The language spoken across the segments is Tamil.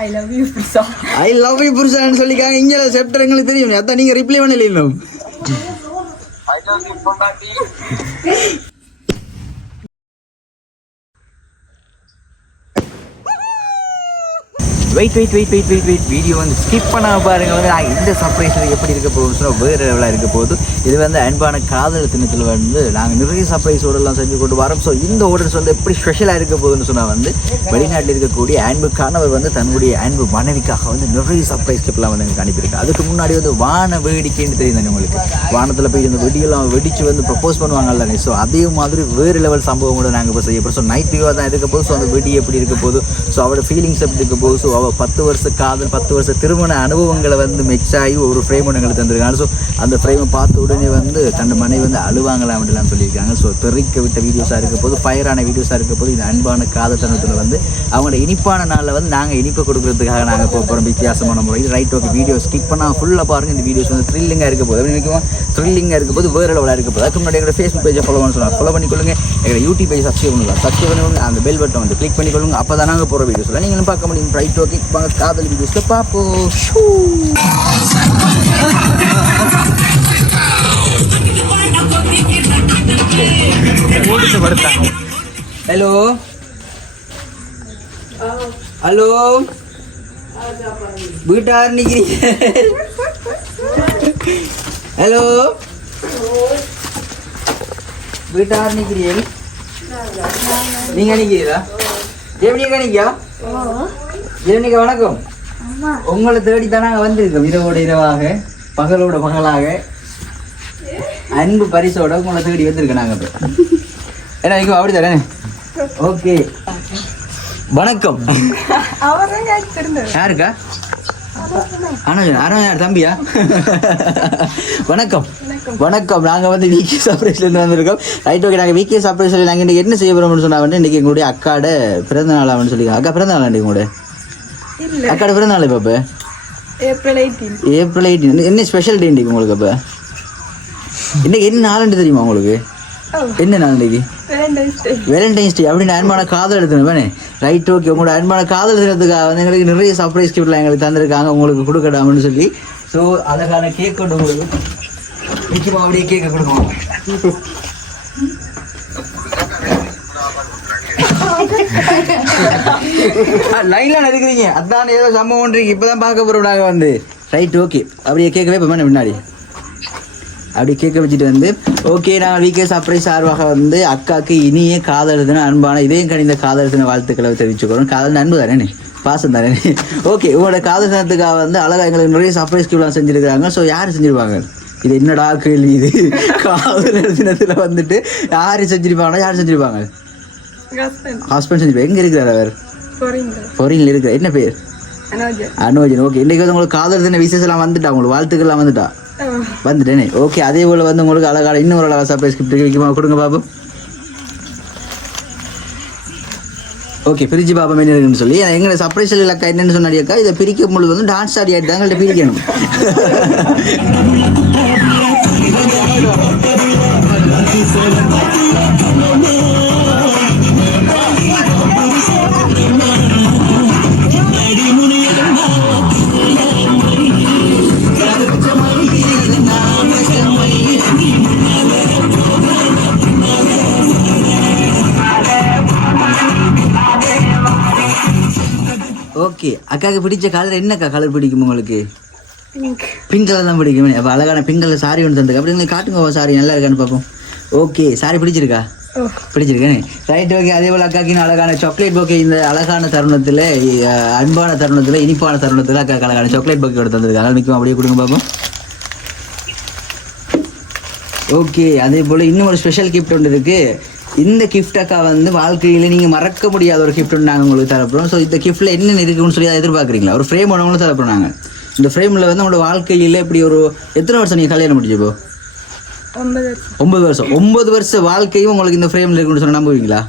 ஐ லவ் யூ புருஷா. ஐ லவ் யூ புருஷான்னு சொல்லிக்காங்க. இங்கே செப்டர் எங்களுக்கு தெரியும். அதான் நீங்கள் ரிப்ளை பண்ணல இன்னும். ஐ லவ் யூ பொண்டாட்டி. வெயிட் வீடியோ வந்து ஸ்கிப் பண்ணாம பாருங்க. வந்து நான் இந்த சர்ப்ரைஸில் எப்படி இருக்க போகுதுன்னு சொன்னால் வேறு லெவலாக இருக்க போகுது. இது வந்து அன்பான காதல் தினத்தில் வந்து நாங்கள் நிறைய சர்ப்ரைஸோடலாம் செஞ்சு கொண்டு வரோம். ஸோ இந்த ஆர்டர்ஸ் வந்து எப்படி ஸ்பெஷலாக இருக்க போகுதுன்னு சொன்னால் வந்து வெளிநாட்டில் இருக்கக்கூடிய அன்புக்கானவர் வந்து தன்னுடைய அன்பு மனைவிக்காக வந்து நிறைய சர்ப்ரைஸ் கிப்லாம் வந்து எனக்கு அனுப்பியிருக்கு. அதுக்கு முன்னாடி வந்து வான வேடிக்கைன்னு தெரியும் தானே உங்களுக்கு. வானத்தில் போய் இந்த வெடியெல்லாம் வெடித்து வந்து ப்ரப்போஸ் பண்ணுவாங்கல்ல. ஸோ அதே மாதிரி வேறு லெவல் சம்பவம் கூட நாங்கள் இப்போ செய்ய போகிறோம். ஸோ நைட் வியூவாக தான் இருக்க போது. ஸோ அந்த வெடி எப்படி இருக்க போகுது, ஸோ அவரோட ஃபீலிங்ஸ் எப்படி இருக்க போகுது, ஸோ அவள் 10 வருஷ காதல் 10 வருஷ திருமண அனுபவங்களை வந்து மிக்ஸ் ஆகி ஒரு ஃப்ரேம் ஒன்று எங்களுக்கு தந்திருக்காங்க. ஸோ அந்த ஃப்ரேமை பார்த்த உடனே வந்து தன் மனைவி வந்து அழுவாங்களாம் அப்படிலாம் சொல்லியிருக்காங்க. ஸோ தெறிக்க விட்ட வீடியோஸாக இருக்க போது, ஃபயரான வீடியோஸாக இருக்க போது, இந்த அன்பான காதல் தருணத்தில் வந்து அவங்களோட இனிப்பான நாளில் வந்து நாங்கள் இனிப்பை கொடுக்குறதுக்காக நாங்கள் போகிறோம் வித்தியாசமான முறை. ரைட் ஓகே, வீடியோ ஸ்கிப் பண்ணால் ஃபுல்லாக பாருங்கள். இந்த வீடியோஸ் வந்து த்ரில்லிங்காக இருக்க போது, எப்படி த்ரில்லிங்காக இருக்க போது, வேறு லெவலாக இருக்க போது. அதுக்கு முன்னாடி எங்களோட ஃபேஸ்புக் பேஜை ஃபாலோ பண்ண சொன்னால் ஃபாலோ பண்ணிக்கொள்ளுங்க. எங்களோட யூடியூப் பேஜ் சப்ஸ்கிரைப் பண்ணுங்க. அந்த பெல் பட்டன் வந்து கிளிக் பண்ணிக்கொள்ளுங்க. அப்போ தான் நாங்கள் போகிற வீடியோஸ்லாம் நீங்களும் பார்க்க முடியும். ரைட் ஓகே, காதல் வீடியோஸில் பார்ப்போம். ஹலோ ஹலோ, வீட்டார் நிக்கிறீங்க? ஹலோ, வீட்டார் நிக்கிறீங்க? நீங்க நிக்கிறீங்களா? எப்படிக்கா நிக்கா? ஜெனிகா வணக்கம். உங்களை தேடித்தான் நாங்கள் வந்திருக்கோம். இரவோட இரவாக பகலோட பகலாக அன்பு பரிசோட உங்களை தேடி வந்திருக்கோம் நாங்கள். இப்போ ஏன்னா இப்போ அப்படி தானே? ஓகே வணக்கம். யாருக்கா? யார் தம்பியா? வணக்கம் வணக்கம். நாங்கள் வந்து விகே சர்ப்ரைஸ்லேருந்து வந்திருக்கோம். ரைட் ஓகே, நாங்கள் விகே சர்ப்ரைஸில் நாங்கள் இன்றைக்கி என்ன செய்ய போகிறோம்னு சொன்னால் வந்து இன்றைக்கி எங்களுடைய அக்காட பிறந்த நாள் அவன்னு சொல்லியிருக்காங்க. அக்கா பிறந்த நாள் இன்றைக்கி உங்களோட அக்காட பிறந்த நாள். இப்போ ஏப்ரல் 18. என்ன ஸ்பெஷல் டே இன்றைக்கி உங்களுக்கு? அப்போ இன்றைக்கி என்ன நாளுன்னு தெரியுமா உங்களுக்கு? என்ன நாள் இன்றைக்கி? வேலண்டைன்ஸ் டே. அப்படின்னு அன்பான காதல் எடுத்துன்னு வேணே. ரைட் ஓகே, உங்களோட அன்பான காதல் எடுத்துக்காக வந்து எங்களுக்கு நிறைய சர்ப்ரைஸ் கிஃப்ட்லாம் எங்களுக்கு தந்திருக்காங்க உங்களுக்கு கொடுக்கடாமன்னு சொல்லி. ஸோ அழகான கேக் கொண்டு உங்களுக்கு நிச்சயமாக அப்படியே கேட்க கொடுக்கணும். லைன்லாம் இருக்கிறீங்க, அதான் ஏதோ சம்பவம்ன்றீங்க. இப்போதான் பார்க்க போகிறோம் நாங்கள் வந்து. ரைட் ஓகே, அப்படியே கேட்கவே இப்போ முன்னாடி அப்படி கேட்க வச்சுட்டு வந்து ஓகே, நாங்கள் விகே சர்ப்ரைஸ் சார்பாக வந்து அக்காவுக்கு இனிய காதல் தின அன்பான இதயம் கணிந்த காதல் தின வாழ்த்துக்களை தெரிவிச்சுக்கிறோம். காதல் அன்பு தானே, பாசம் தானே. ஓகே, உங்களோட காதல் தினத்துக்காக வந்து அழகாக எங்களுக்கு நிறைய சர்ப்ரைஸ் கிஃப்ட்லாம் செஞ்சுருக்காங்க. ஸோ யார் செஞ்சுருப்பாங்க? இது என்னடா கேள்வி இது? காதல் தினத்தில் வந்துட்டு யார் செஞ்சுருப்பாங்கன்னா யார் செஞ்சுருப்பாங்க? ஹஸ்பண்ட் செஞ்சுருப்பா. எங்கே இருக்கிறார் அவர்? ஃபாரின்ல இருக்கிற. என்ன பேர்? அனோஜன். ஓகே, இன்றைக்கி வந்து உங்களுக்கு காதல் தின விசேஷம்லாம் வந்துட்டா, உங்களுக்கு வாழ்த்துக்கள்லாம் வந்துட்டா? வந்துட்டேனே. ஓகே, அதே போல் வந்து உங்களுக்கு அழகான இன்னொரு அழகாக சர்ப்ரைஸ் கிஃப்ட் வைக்குமா கொடுங்க பாப்போம். ஓகே, பிரிச்சு பாப்போம் என்ன இருக்குன்னு சொல்லி. எங்களை சர்ப்ரைஸ் இல்லைக்கா என்னென்னு சொன்னாடியாக்கா, இதை பிரிக்கும் பொழுது வந்து டான்ஸ் ஆடி ஆடி தாங்கள்ட்ட பிரிக்கணும். ஓகே, அக்காவுக்கு பிடிச்ச கலர் என்னக்கா கலர் பிடிக்கும் உங்களுக்கு? பிங்க் கலர் தான் பிடிக்கும். அப்போ அழகான பிங்க் கலர் சாரி ஒன்று தந்துருக்கு. அப்படி நீங்கள் காட்டுங்க சாரி நல்லா இருக்கான்னு பார்ப்போம். ஓகே, சாரி பிடிச்சிருக்கா? பிடிச்சிருக்கேன். ரைட் ஓகே, அதே போல் அக்காக்கின்னு அழகான சாக்லேட் போக்கே இந்த அழகான தருணத்தில் அன்பான தருணத்தில் இனிப்பான தருணத்தில் அக்காவுக்கு அழகான சாக்லேட் போக்கே எடுத்து தந்துருக்காங்க. அதனால் மிக்கும் அப்படியே கொடுங்க பார்ப்போம். ஓகே, அதே போல் இன்னும் ஒரு ஸ்பெஷல் கிஃப்ட் ஒன்று இருக்குது. இந்த கிஃப்ட் அக்கா வந்து வாழ்க்கையில் நீங்கள் மறக்க முடியாத ஒரு கிஃப்ட் ஒன்று நாங்கள் உங்களுக்கு தரப்போம். ஸோ இந்த கிஃப்ட்டில் என்னென்ன இருக்குன்னு சொல்லி எதிர்பார்க்குறீங்களா? ஒரு ஃப்ரேம் ஒன்று தரப்போம் நாங்கள். இந்த ஃப்ரேமில் வந்து உங்களோட வாழ்க்கையில் இப்படி ஒரு எத்தனை வருஷம் நீங்கள் கல்யாணம் முடிச்சப்போ? 9 வருஷம். 9 வருஷ வாழ்க்கையும் உங்களுக்கு இந்த ஃப்ரேமில் இருக்குன்னு சொன்னால் நம்புவீங்களா?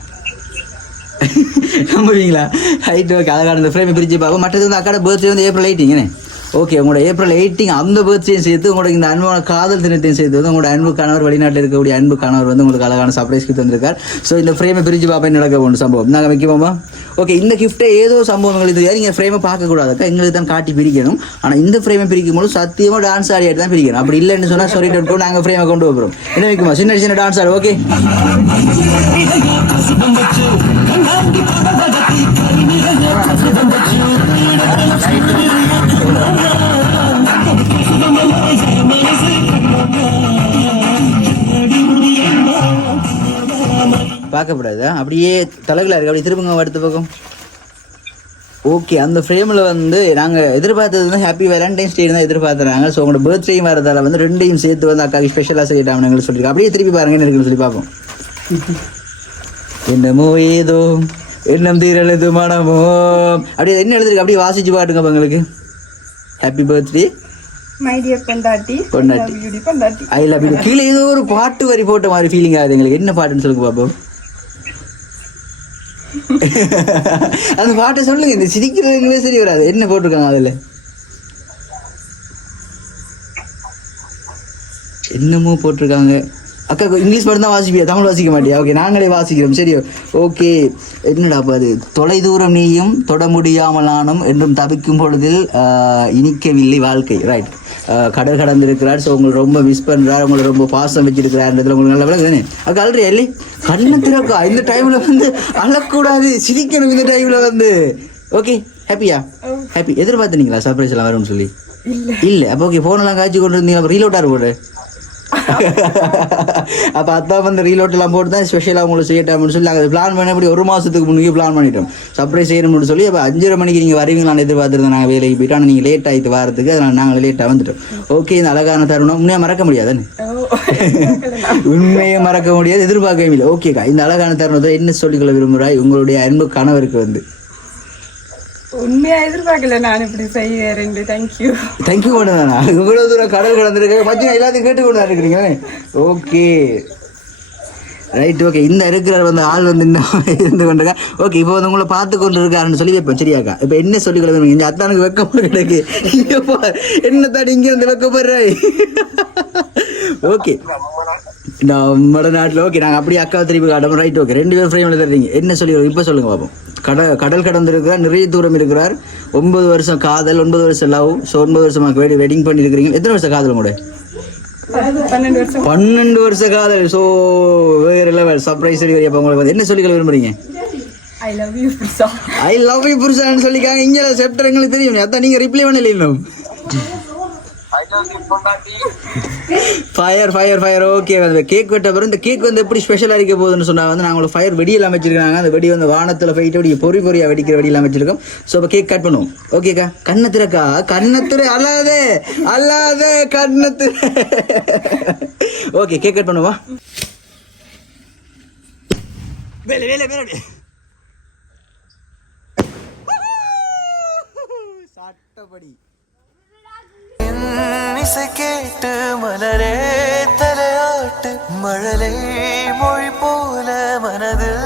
நம்புவீங்களா? ரைட் ஓகே, அழகான இந்த ஃப்ரேமை பிரித்து பார்ப்போம். மற்றது வந்து அக்காட பர்த்டே வந்து ஏப்ரல் 18. ஓகே, உங்களோட ஏப்ரல் 18 அந்த பர்த்டேயும் சேர்த்து உங்களுக்கு இந்த அன்பான காதல் தினத்தையும் சேர்த்து வந்து உங்களோட அன்பு கணவர், வெளிநாட்டில் இருக்கக்கூடிய அன்பு கணவர் வந்து உங்களுக்கு அழகான சர்ப்ரைஸ் கிஃப்ட் வந்திருக்கார். ஸோ இந்த ஃப்ரேமை பிரித்து பார்ப்பேன் நடக்க போகணும் சம்பவம் நாங்கள் வைக்குவோமா? ஓகே, இந்த கிஃப்ட்டை ஏதோ சம்பவங்கள் இது நீங்கள் ஃப்ரேமை பார்க்கக்கூடாதுக்கா, எங்களுக்கு தான் காட்டி பிரிக்கணும். ஆனால் இந்த ஃப்ரேமை பிரிக்கும் போது சத்தியமாக டான்ஸ் ஆடிட்டு தான் பிரிக்கணும். அப்படி இல்லைன்னு சொன்னால் சொல்லிட்டு நாங்கள் ஃப்ரேமை கொண்டு வைப்போம். என்ன வைக்குமா? சின்ன சின்ன டான்ஸ் ஆடு. ஓகே, பார்க்கப்படாது, அப்படியே தலைகளாக இருக்குது. அப்படி திரும்புங்க அடுத்த பக்கம். ஓகே, அந்த ஃப்ரேமில் வந்து நாங்கள் எதிர்பார்த்தது வந்து ஹாப்பி வேலண்டைன்ஸ் டே தான் எதிர்பார்த்துறாங்க. ஸோ உங்களோட பர்த்டேயும் வரதால வந்து ரெண்டையும் சேர்த்து வந்து அக்காவுக்கு ஸ்பெஷலாக செய்யிட்டாங்க எங்களுக்கு சொல்லியிருக்கோம். அப்படியே திருப்பி பாருங்க என்ன இருக்குன்னு சொல்லி பார்ப்போம். என்னமோ ஏதோ எண்ணம் தீரலது மனமோ, அப்படியே என்ன எழுதிருக்கு அப்படியே வாசிச்சு பாட்டுங்க எங்களுக்கு. ஹாப்பி பர்த்டே மை டியர் பொண்டாட்டி, பொண்டாட்டி ஐ லவ் யூ. கீழே ஏதோ ஒரு பாட்டு வரி போட்ட மாதிரி ஃபீலிங் ஆகுது எங்களுக்கு. என்ன பாட்டுன்னு சொல்லுங்க பாப்போம். அந்த பாட்டை சொல்லுங்க, இந்த சிரிக்கிறதுங்களே சரி வராது. என்ன போட்டிருக்காங்க அதுல? என்னமோ போட்டிருக்காங்க. அக்கா இங்கிலீஷ் மட்டும் தான் வாசிப்பியா, தமிழ் வாசிக்க மாட்டியா? ஓகே, நாங்களே வாசிக்கிறோம். சரி, ஓகே. என்னடா அது? தொலை தூரம் நீயும் தொட முடியாமலானும் என்றும் தவிக்கும் பொழுதில் இனிக்கவில்லை வாழ்க்கை. ரைட், கடல் கடந்திருக்கிறார். ஸோ உங்களை ரொம்ப மிஸ் பண்ணுறார், உங்களை ரொம்ப பாசம் வச்சிருக்கிறார்ன்றதுல உங்களுக்கு நல்ல விளக்கு தானே? அக்கா அல்றி இல்லை கண்ணு திறக்கா. இந்த டைமில் வந்து அழக்கூடாது, சிரிக்கணும் இந்த டைமில் வந்து. ஓகே, ஹாப்பியா? ஹாப்பி. எதிர்பார்த்துனீங்களா சர்ப்ரைஸ் எல்லாம் வரும்னு சொல்லி? இல்லை. அப்போ ஓகே, ஃபோனெல்லாம் காய்ச்சி கொண்டு இருந்தீங்க, ரீலோட்டாக போடு. அப்போ அதான் வந்து ரீலோட் எல்லாம் போட்டு தான் ஸ்பெஷலாக உங்களுக்கு செய்யட்டாம்னு சொல்லி நாங்கள் பிளான் பண்ணபடி 1 மாதத்துக்கு முன்னாடி பிளான் பண்ணிட்டோம் சர்ப்ரைஸ் செய்யணும்னு சொல்லி. அப்போ 5:30 மணிக்கு நீங்கள் வருவீங்களான்னு எதிர்பார்த்துருந்தோம். நாங்கள் வேலைக்கு போயிட்டு, ஆனால் நீங்கள் லேட் ஆகிட்டு வரதுக்கு, அதனால் நாங்கள் லேட்டாக வந்துட்டோம். ஓகே, இந்த அழகான தருணம் உண்மையாக மறக்க முடியாதுன்னு, உண்மையை மறக்க முடியாது, எதிர்பார்க்கவே இல்லை. ஓகேக்கா, இந்த அழகான தருணத்தை என்ன சொல்லிக்கொள்ள விரும்புகிறாய் உங்களுடைய அன்பு கணவருக்கு வந்து? உண்மையா எதிர்பார்க்கல நான் இப்படி செய்யறேன். தேங்க்யூ மட்டும் தானா? இவ்வளவு தூரம் கடல் கடந்திருக்க மச்சா எல்லாத்தையும் கேட்டுக்கொண்டு தான் இருக்கிறீங்களே. Okay, right. ஓகே, இந்த இருக்கிற வந்து ஆள் வந்து இன்னும் இருந்து கொண்டிருக்கா. ஓகே, இப்போ வந்து உங்களை பார்த்து கொண்டு இருக்காருன்னு சொல்லி வைப்போம். சரியாக்கா, இப்போ என்ன சொல்லிக்கொள்ள விரும்புங்க? இந்த அத்தானுக்கு வெக்கப்பட கிடக்கு. என்ன தாடி இங்கே வந்து வெக்கப்படுறாய்? ஓகே, நம்மளோட நாட்டில் ஓகே, நாங்கள் அப்படியே அக்காவை திருப்பி காட்டோம். ரைட், ஓகே, 2 பேரும் ஃப்ரேமில் தர்றீங்க. என்ன சொல்லி இப்போ சொல்லுங்க பார்ப்போம். கடல் கடந்திருக்கிறார், நிறைய தூரம் இருக்கிறார், 9 வருஷம் காதல், 9 வருஷம் லவ். ஸோ 9 வருஷமாக வெட்டிங் பண்ணியிருக்கிறீங்க. எத்தனை வருஷம் காதல் கூட? 12 வருஷ காதல். ஸோ வேற லெவல் சர்ப்ரைஸ். சரி, அப்போ உங்களுக்கு என்ன சொல்லிக்கொள்ள விரும்புறீங்க? ஐ லவ் யூ புருஷா. ஐ லவ் யூ புருஷான்னு சொல்லிக்காங்க. இங்கே செப்டர் எங்களுக்கு தெரியும், அதான் நீங்கள் ரிப்ளை பண்ணல இன்னும். Fire fire fire. ஓகே, அந்த கேக் வெட்ட பிறகு இந்த கேக் வந்து எப்படி ஸ்பெஷலாக இருக்க போகுதுன்னு சொன்னால் வந்து நாங்கள் ஃபயர் வெடியெல்லாம் வச்சிருக்காங்க. அந்த வெடி வந்து வானத்தில் போயிட்டு அப்படி பொறியாக வெடிக்கிற வெடியெல்லாம் வச்சிருக்கோம். ஸோ இப்போ கேக் கட் பண்ணுவோம். ஓகேக்கா, கண்ணத்திரக்கா, கண்ணத்திர அல்லாதே அல்லாதே கண்ணத்திர. ஓகே, கேக் கட் பண்ணுவா. வேலை வேலை வேலை சட்டப்படி இசை கேட்டு மலரே தலையாட்டு மழலை மொழி போல மனதில்